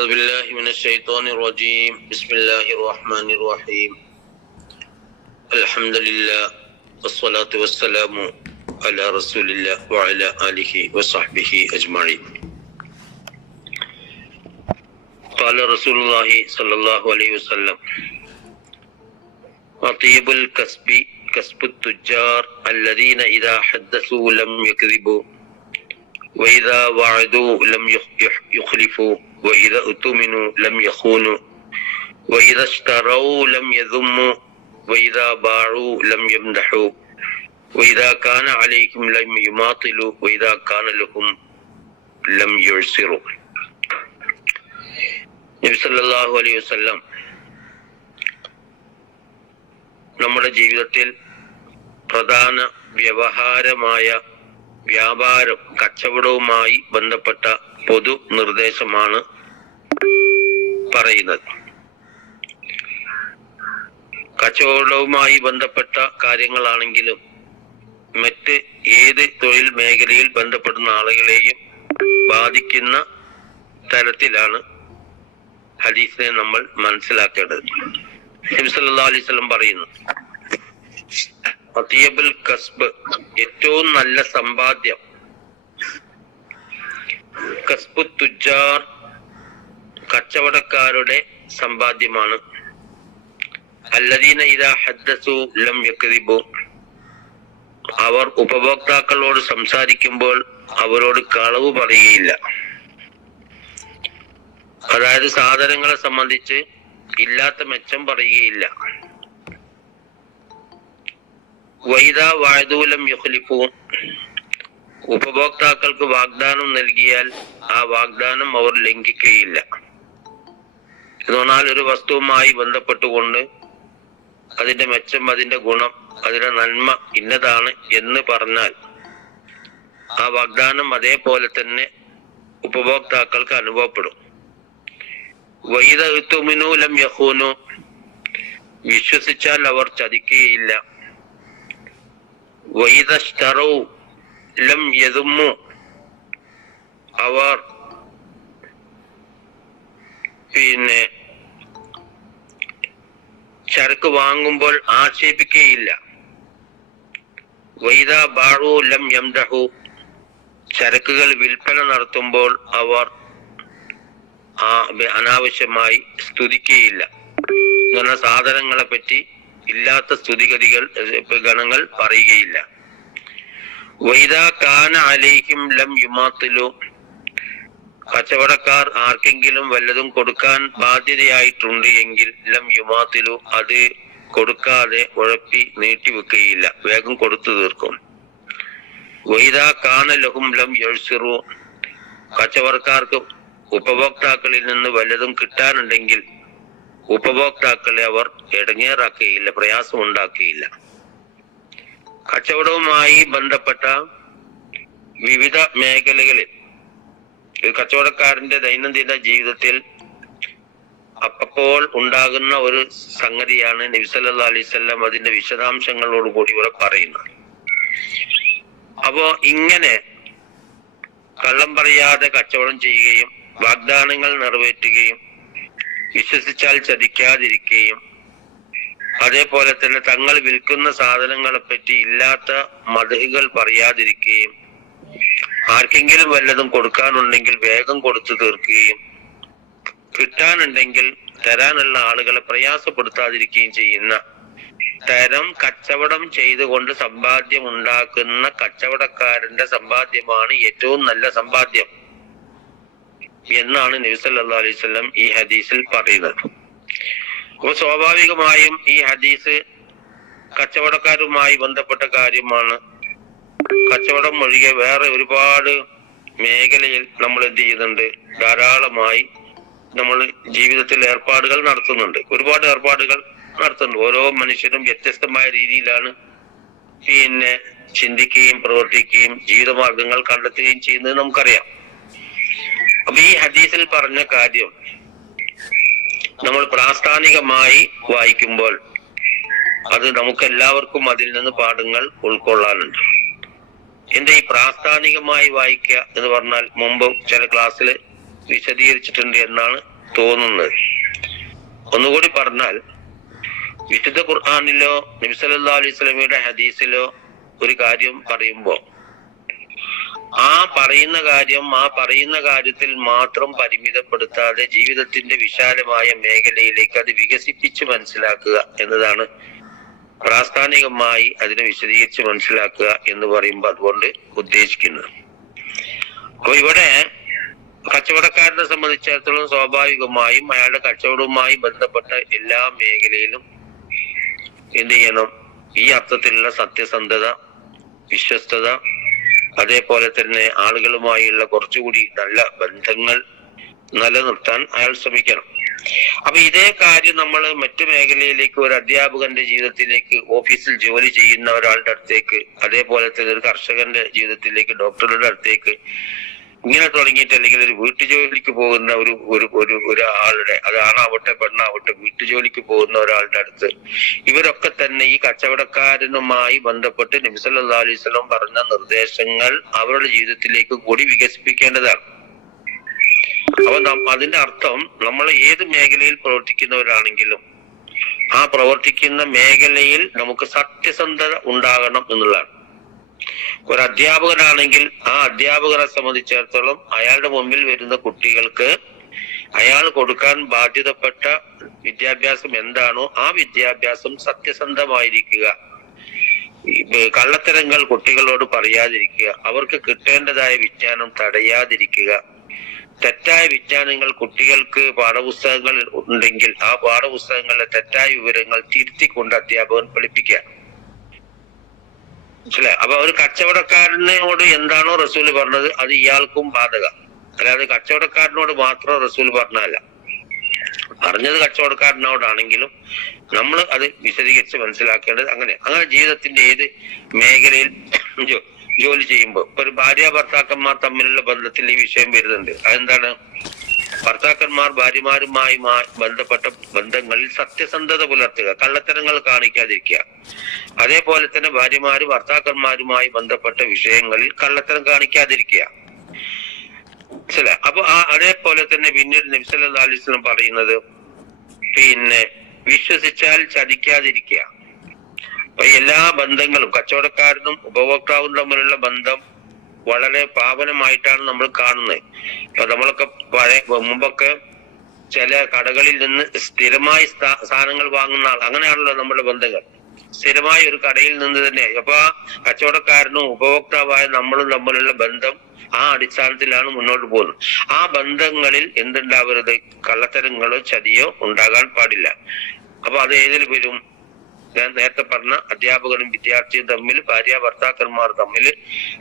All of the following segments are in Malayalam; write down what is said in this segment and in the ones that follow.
أعوذ بالله من الشيطان الرجيم بسم الله الرحمن الرحيم الحمد لله والصلاة والسلام على رسول الله وعلى آله وصحبه أجمعين قال رسول الله صلى الله عليه وسلم أطيب الكسب كسب التجار الذين إذا حدثوا لم يكذبوا وإذا وعدوا لم يخ- يخ- يخلفوا وإذا اؤتمنوا لم يخونوا وإذا اشتروا لم يذموا وإذا باعوا لم يمدحوا وإذا كان عليكم لم يماطلوا وإذا كان لهم لم يعسروا നബി സല്ലല്ലാഹു അലൈഹി വസല്ലം നമ്മുടെ ജീവിതത്തിൽ പ്രധാന വ്യവഹാരമായ വ്യാപാരം കച്ചവടവുമായി ബന്ധപ്പെട്ട പൊതു നിർദ്ദേശമാണ് പറയുന്നത്. കച്ചവടവുമായി ബന്ധപ്പെട്ട കാര്യങ്ങളാണെങ്കിലും മറ്റ് ഏത് തൊഴിൽ മേഖലയിൽ ബന്ധപ്പെടുന്ന ആളുകളെയും ബാധിക്കുന്ന തരത്തിലാണ് ഹദീസിനെ നമ്മൾ മനസ്സിലാക്കേണ്ടത്. അലൈഹി വസല്ലം പറയുന്നു അത്തിയബുൽ കസ്ബ് ഏറ്റവും നല്ല സമ്പാദ്യം കസ്ബു തുജാർ കച്ചവടക്കാരുടെ സമ്പാദ്യമാണ്. അല്ലദീന ഇതാ ഹദ്ദസു ലം യക്ദിബു. അവർ ഉപഭോക്താക്കളോട് സംസാരിക്കുമ്പോൾ അവരോട് കളവ് പറയുകയില്ല. അതായത് സാധനങ്ങളെ സംബന്ധിച്ച് ഇല്ലാത്ത മെച്ചം പറയുകയില്ല. വൈദ വായുദൂലം യുഹ്ലിഫു ഉപഭോക്താക്കൾക്ക് വാഗ്ദാനം നൽകിയാൽ ആ വാഗ്ദാനം അവർ ലംഘിക്കുകയില്ല. എന്ന് പറഞ്ഞാൽ ഒരു വസ്തുവുമായി ബന്ധപ്പെട്ടുകൊണ്ട് അതിന്റെ മെച്ചം അതിന്റെ ഗുണം അതിന്റെ നന്മ ഇന്നതാണ് എന്ന് പറഞ്ഞാൽ ആ വാഗ്ദാനം അതേപോലെ തന്നെ ഉപഭോക്താക്കൾക്ക് അനുഭവപ്പെടും. വൈദ ഇത്തുമിനു ലം യഹൂനു. വിശ്വസിച്ചാൽ അവർ ചതിക്കുകയില്ല. വൈദസ്തറു ലം യതുമു അവർ പിന്നെ ചരക്ക് വാങ്ങുമ്പോൾ ആക്ഷേപിക്കുകയില്ല. വൈദാ ബാഴു ലം യംദഹു. ചരക്കുകൾ വിൽപ്പന നടത്തുമ്പോൾ അവർ അനാവശ്യമായി സ്തുതിക്കുകയില്ല. ഇങ്ങനെ സാധനങ്ങളെ പറ്റി ഇല്ലാത്ത സ്തുതിഗതികൾ ഗണങ്ങൾ പറയുകയില്ല. വൈദാ കാന അലേഹിം ലം യുമാത്തിലു. കച്ചവടക്കാർ ആർക്കെങ്കിലും വല്ലതും കൊടുക്കാൻ ബാധ്യതയായിട്ടുണ്ട് എങ്കിൽ ലം യുമാത്തിലു അത് കൊടുക്കാതെ ഉഴപ്പി നീട്ടിവെക്കുകയില്ല. വേഗം കൊടുത്തു തീർക്കും. വൈദ കാന ലഹും ലം യഴ്സിറു. കച്ചവടക്കാർക്ക് ഉപഭോക്താക്കളിൽ നിന്ന് വല്ലതും കിട്ടാനുണ്ടെങ്കിൽ ഉപഭോക്താക്കളെ അവർ ഇടങ്ങേറാക്കുകയില്ല പ്രയാസം ഉണ്ടാക്കുകയില്ല കച്ചവടവുമായി ബന്ധപ്പെട്ട വിവിധ മേഖലകളിൽ കച്ചവടക്കാരന്റെ ദൈനംദിന ജീവിതത്തിൽ അപ്പോൾ ഉണ്ടാകുന്ന ഒരു സംഗതിയാണ് നബിസല്ലാ വസല്ലം അതിന്റെ വിശദാംശങ്ങളോട് കൂടി ഇവിടെ പറയുന്നത്. അപ്പോ ഇങ്ങനെ കള്ളം പറയാതെ കച്ചവടം ചെയ്യുകയും വാഗ്ദാനങ്ങൾ നിറവേറ്റുകയും വിശ്വസിച്ചാൽ ചതിക്കാതിരിക്കുകയും അതേപോലെ തന്നെ തങ്ങൾ വിൽക്കുന്ന സാധനങ്ങളെ പറ്റി ഇല്ലാത്ത മതഹികൾ പറയാതിരിക്കുകയും ആർക്കെങ്കിലും വല്ലതും കൊടുക്കാനുണ്ടെങ്കിൽ വേഗം കൊടുത്തു തീർക്കുകയും കിട്ടാനുണ്ടെങ്കിൽ തരാനുള്ള ആളുകളെ പ്രയാസപ്പെടുത്താതിരിക്കുകയും ചെയ്യുന്ന തരം കച്ചവടം ചെയ്തുകൊണ്ട് സമ്പാദ്യം ഉണ്ടാക്കുന്ന കച്ചവടക്കാരന്റെ സമ്പാദ്യമാണ് ഏറ്റവും നല്ല സമ്പാദ്യം എന്നാണ് നബി സല്ലല്ലാഹു അലൈഹി വസല്ലം ഈ ഹദീസിൽ പറയുന്നത്. അപ്പൊ സ്വാഭാവികമായും ഈ ഹദീസ് കച്ചവടക്കാരുമായി ബന്ധപ്പെട്ട കാര്യമാണ്. കച്ചവടം ഒഴികെ വേറെ ഒരുപാട് മേഖലയിൽ നമ്മൾ എന്ത് ചെയ്യുന്നുണ്ട്? ധാരാളമായി നമ്മൾ ജീവിതത്തിൽ ഏർപ്പാടുകൾ നടത്തുന്നുണ്ട്. ഒരുപാട് ഏർപ്പാടുകൾ നടത്തുന്നുണ്ട്. ഓരോ മനുഷ്യരും വ്യത്യസ്തമായ രീതിയിലാണ് പിന്നെ ചിന്തിക്കുകയും പ്രവർത്തിക്കുകയും ജീവിതമാർഗങ്ങൾ കണ്ടെത്തുകയും ചെയ്യുന്നത് നമുക്കറിയാം. അപ്പൊ ഈ ഹദീസിൽ പറഞ്ഞ കാര്യം നമ്മൾ പ്രാസ്ഥാനികമായി വായിക്കുമ്പോൾ അത് നമുക്ക് എല്ലാവർക്കും അതിൽ നിന്ന് പാഠങ്ങൾ ഉൾക്കൊള്ളാനുണ്ട്. എന്റെ ഈ പ്രാസ്ഥാനികമായി വായിക്കുക എന്ന് പറഞ്ഞാൽ മുമ്പ് ചില ക്ലാസ്സിൽ വിശദീകരിച്ചിട്ടുണ്ട് എന്നാണ് തോന്നുന്നത്. ഒന്നുകൂടി പറഞ്ഞാൽ വിശുദ്ധ ഖുർആാനിലോ നബിസല്ലാ അലൈഹി സ്വലമിയുടെ ഹദീസിലോ ഒരു കാര്യം പറയുമ്പോ ആ പറയുന്ന കാര്യം ആ പറയുന്ന കാര്യത്തിൽ മാത്രം പരിമിതപ്പെടുത്താതെ ജീവിതത്തിന്റെ വിശാലമായ മേഖലയിലേക്ക് അത് വികസിപ്പിച്ച് മനസ്സിലാക്കുക എന്നതാണ് പ്രാസ്ഥാനികമായി അതിനെ വിശദീകരിച്ച് മനസ്സിലാക്കുക എന്ന് പറയുമ്പോൾ അതുകൊണ്ട് ഉദ്ദേശിക്കുന്നത് അപ്പൊ ഇവിടെ കച്ചവടക്കാരനെ സംബന്ധിച്ചിടത്തോളം സ്വാഭാവികമായും അയാളുടെ കച്ചവടവുമായി ബന്ധപ്പെട്ട എല്ലാ മേഖലയിലും എന്ത് ചെയ്യണം? ഈ അർത്ഥത്തിലുള്ള സത്യസന്ധത വിശ്വസ്തത അതേപോലെ തന്നെ ആളുകളുമായുള്ള കുറച്ചുകൂടി നല്ല ബന്ധങ്ങൾ നിലനിർത്താൻ അയാൾ ശ്രമിക്കണം. അപ്പൊ ഇതേ കാര്യം നമ്മൾ മറ്റു മേഖലയിലേക്ക് ഒരു അധ്യാപകന്റെ ജീവിതത്തിലേക്ക് ഓഫീസിൽ ജോലി ചെയ്യുന്ന ഒരാളുടെ അടുത്തേക്ക് അതേപോലെ തന്നെ ഒരു കർഷകന്റെ ജീവിതത്തിലേക്ക് ഡോക്ടറുടെ അടുത്തേക്ക് ഇങ്ങനെ തുടങ്ങിയിട്ട് അല്ലെങ്കിൽ ഒരു വീട്ടുജോലിക്ക് പോകുന്ന ഒരു ഒരു ഒരു ഒരാളുടെ അത് ആണാവട്ടെ പെണ്ണാവട്ടെ വീട്ടുജോലിക്ക് പോകുന്ന ഒരാളുടെ അടുത്ത് ഇവരൊക്കെ തന്നെ ഈ കച്ചവടക്കാരനുമായി ബന്ധപ്പെട്ട് നബിസല്ലാ അലൈഹി സ്വലം പറഞ്ഞ നിർദ്ദേശങ്ങൾ അവരുടെ ജീവിതത്തിലേക്ക് കൂടി വികസിപ്പിക്കേണ്ടതാണ്. അപ്പൊ അതിന്റെ അർത്ഥം നമ്മൾ ഏത് മേഖലയിൽ പ്രവർത്തിക്കുന്നവരാണെങ്കിലും ആ പ്രവർത്തിക്കുന്ന മേഖലയിൽ നമുക്ക് സത്യസന്ധത ഉണ്ടാകണം എന്നുള്ളതാണ്. ഒരു അധ്യാപകനാണെങ്കിൽ ആ അധ്യാപകനെ സംബന്ധിച്ചിടത്തോളം അയാളുടെ മുമ്പിൽ വരുന്ന കുട്ടികൾക്ക് അയാൾ കൊടുക്കാൻ ബാധ്യതപ്പെട്ട വിദ്യാഭ്യാസം എന്താണോ ആ വിദ്യാഭ്യാസം സത്യസന്ധമായിരിക്കുക. കള്ളത്തരങ്ങൾ കുട്ടികളോട് പറയാതിരിക്കുക. അവർക്ക് കിട്ടേണ്ടതായ വിജ്ഞാനം തടയാതിരിക്കുക. തെറ്റായ വിജ്ഞാനങ്ങൾ കുട്ടികൾക്ക് പാഠപുസ്തകങ്ങൾ ഉണ്ടെങ്കിൽ ആ പാഠപുസ്തകങ്ങളിലെ തെറ്റായ വിവരങ്ങൾ തിരുത്തിക്കൊണ്ട് അധ്യാപകൻ പഠിപ്പിക്കുക. മനസ്സിലായി? അപ്പൊ ഒരു കച്ചവടക്കാരനോട് എന്താണോ റസൂൽ പറഞ്ഞത് അത് ഇയാൾക്കും ബാധക. അല്ലാതെ കച്ചവടക്കാരനോട് മാത്രം റസൂൽ പറഞ്ഞല്ല പറഞ്ഞത് കച്ചവടക്കാരനോടാണെങ്കിലും നമ്മൾ അത് വിശദീകരിച്ച് മനസ്സിലാക്കേണ്ടത് അങ്ങനെ അങ്ങനെ ജീവിതത്തിന്റെ ഏത് മേഖലയിൽ ജോലി ചെയ്യുമ്പോൾ ഒരു ഭാര്യ ഭർത്താക്കന്മാർ തമ്മിലുള്ള ബന്ധത്തിൽ ഈ വിഷയം വരുന്നുണ്ട്. അതെന്താണ്? ഭർത്താക്കന്മാർ ഭാര്യമാരുമായി ബന്ധപ്പെട്ട ബന്ധങ്ങളിൽ സത്യസന്ധത പുലർത്തുക കള്ളത്തരങ്ങൾ കാണിക്കാതിരിക്കുക. അതേപോലെ തന്നെ ഭാര്യമാരും ഭർത്താക്കന്മാരുമായി ബന്ധപ്പെട്ട വിഷയങ്ങളിൽ കള്ളത്തരം കാണിക്കാതിരിക്കുക. അപ്പൊ ആ അതേപോലെ തന്നെ പിന്നീട് നബ്സല്ലാ പറയുന്നത് പിന്നെ വിശ്വസിച്ചാൽ ചതിക്കാതിരിക്കുക. അപ്പൊ എല്ലാ ബന്ധങ്ങളും കച്ചവടക്കാരനും ഉപഭോക്താവും തമ്മിലുള്ള ബന്ധം വളരെ പാവനമായിട്ടാണ് നമ്മൾ കാണുന്നത്. നമ്മളൊക്കെ പഴയ മുമ്പൊക്കെ ചില കടകളിൽ നിന്ന് സ്ഥിരമായി സാധനങ്ങൾ വാങ്ങുന്ന ആൾ അങ്ങനെയാണല്ലോ നമ്മുടെ ബന്ധങ്ങൾ. സ്ഥിരമായി ഒരു കടയിൽ നിന്ന് തന്നെ അപ്പൊ കച്ചവടക്കാരനും ഉപഭോക്താവായ നമ്മളും തമ്മിലുള്ള ബന്ധം ആ അടിസ്ഥാനത്തിലാണ് മുന്നോട്ട് പോകുന്നത്. ആ ബന്ധങ്ങളിൽ എന്തുണ്ടാവരുത്? കള്ളത്തരങ്ങളോ ചതിയോ ഉണ്ടാകാൻ പാടില്ല. അപ്പൊ അത് ഏതിൽ വരും? ഞാൻ നേരത്തെ പറഞ്ഞ അധ്യാപകനും വിദ്യാർത്ഥിയും തമ്മിൽ ഭാര്യ ഭർത്താക്കന്മാർ തമ്മിൽ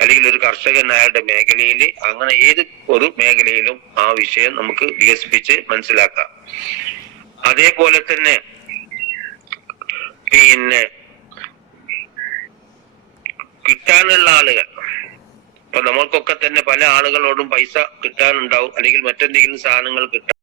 അല്ലെങ്കിൽ ഒരു കർഷകൻ അയാളുടെ മേഖലയിൽ അങ്ങനെ ഏത് ഒരു മേഖലയിലും ആ വിഷയം നമുക്ക് വികസിപ്പിച്ച് മനസ്സിലാക്കാം. അതേപോലെ തന്നെ പിന്നെ കിട്ടാനുള്ള ആളുകൾ. ഇപ്പൊ നമ്മൾക്കൊക്കെ തന്നെ പല ആളുകളോടും പൈസ കിട്ടാനുണ്ടാവും അല്ലെങ്കിൽ മറ്റെന്തെങ്കിലും സാധനങ്ങൾ കിട്ടാൻ